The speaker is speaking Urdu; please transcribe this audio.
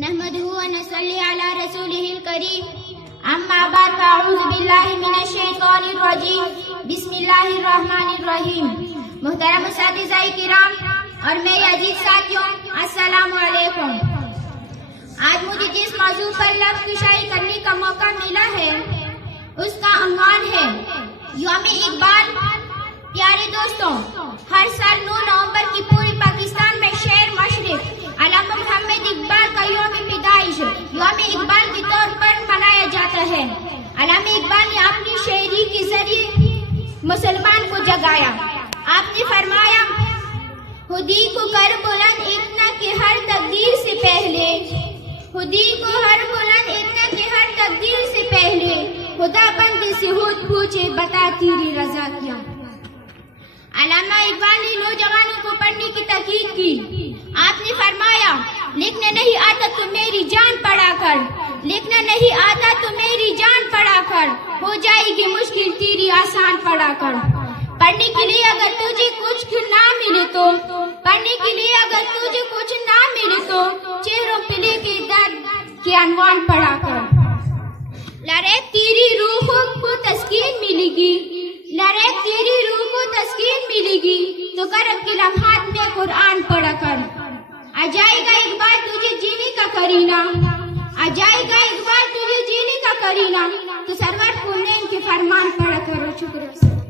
نحمده ونصلي على رسوله الكريم اما بعد فاعوذ باللہ من الشیطان الرجیم بسم اللہ الرحمن الرحیم. محترم اساتذہ کرام اور میرے عزیز ساتھیوں، السلام علیکم. آج مجھے جس موضوع پر لفظ کشائی کرنے کا موقع ملا ہے اس کا عنوان ہے یوم اقبال. پیارے دوستوں، ہر سال 9 نومبر کی پوری پاکستان میں شیر مشرق علامہ محمد اقبال کا یوم پیدائش یوم اقبال کے طور پر منایا جاتا ہے. علامہ اقبال نے اپنی شاعری کے ذریعے مسلمان کو جگایا. آپ نے فرمایا، خودی کو کر بلند اتنا کہ ہر تقدیر سے پہلے، خودی کو ہر بلند اتنا کہ ہر تقدیر سے پہلے خدا بندے سے خود پوچھے بتا تیری رضا کیا. علامہ اقبال نے نوجوانوں کو پڑھنے کی تاکید کی. آپ نے فرمایا، لکھنا نہیں آتا تو میری جان پڑھا کر، لکھنا نہیں آتا تو میری جان پڑھا کر، ہو جائے گی مشکل تیری آسان پڑھا کر. پڑھنے کے لیے اگر تجھے کچھ نہ ملے تو، پڑھنے کے لیے اگر تجھے کچھ نہ ملے تو چہروں پہ لے کے درد کے عنوان پڑھا کر. لڑے تیری روح کو تسکین ملے گی، لڑے تیری روح کو تسکین ملے گی تو کرب کے لمحات میں قرآن پڑھا کر. آ جائے گا اقبال تجھے جینے کا کرینہ، آ جائے گا اقبال تجھے جینے کا کرینہ تو سرور پونین کے فرمان پڑھا کرو. شکریہ.